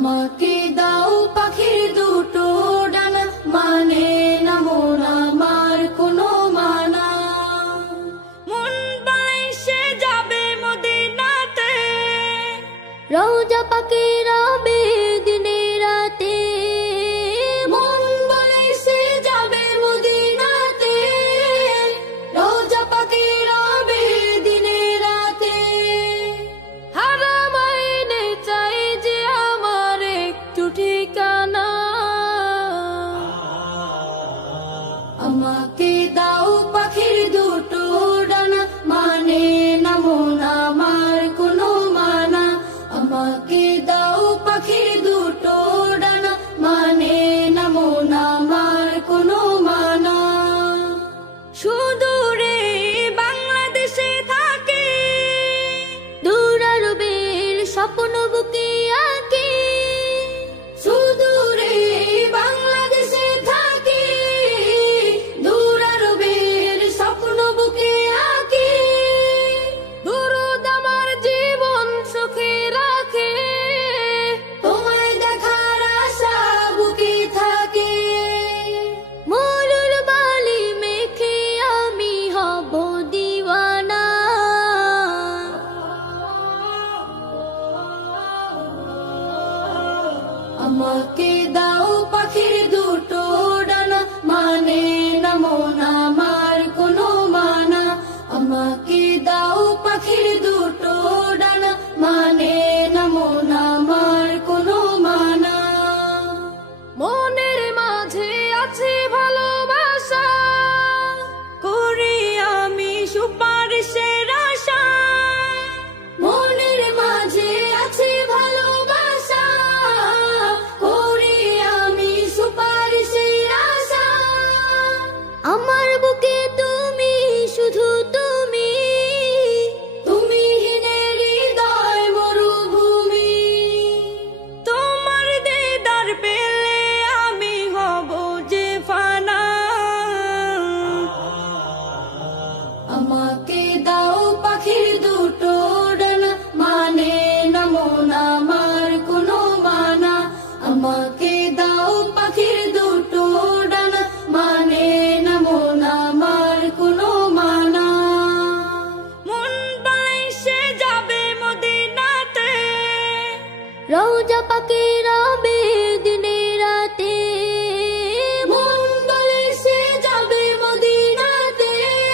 আমাকে দাও পাখির দুটো ডানা, মানে না মন আমার কোনো মানা। মন বলে সে যাবে মদিনাতে, রওজা পাকে রবে দিনে রাতে। মন বলে সে যাবে মদিনাতে, রওজা পাকে রবে দিনে রাতে। হারামাইনে চাই যে আমার একটু ঠিকানা। আমাকে দাও পাখির দুটো ডানা, মানে না মন আমার কোনো মানা। আমাকে দাও পাখির দুটো ডানা, মানে না মন আমার কোনো মানা। সুদূরে বাংলাদেশে থাকে, দূর আরবের স্বপ্ন বুকে আঁকে। সুদূরে বাংলাদেশে থাকে, দূর আরবের স্বপ্ন বুকে আঁকে। দুরুদ আমার জীবন সুখে রাখে, তোমায় দেখার আশা বুকে থাকে। মরুর বালি মেখে আমি হব দিওয়ানা। আমাকে দাও পাখির দুটো ডানা, মানে না মন আমার কোনো মানা। আমাকে দাও পাখির দুটো ডানা, মানে না মন আমার কোনো মানা। মনের মাঝে আছে ভালোবাসা, করি আমি সুপারিশের আশা। মনের মাঝে আছে ভালোবাসা, করি আমি সুপারিশের আশা। আমার বুকে তুমি, শুধু তুমি, তুমি হীনের হৃদয় মরুভূমি। তোমার দিদার পেলে আমি হব যে ফানা। আমাকে দাও পাখির দুটো ডানা, মানে না মন আমার কোনো মানা। আমাকে দাও পাখির দুটো ডানা, মানে না মন আমার কোনো মানা। মন বলে সে যাবে মদিনাতে, রওজা পাকে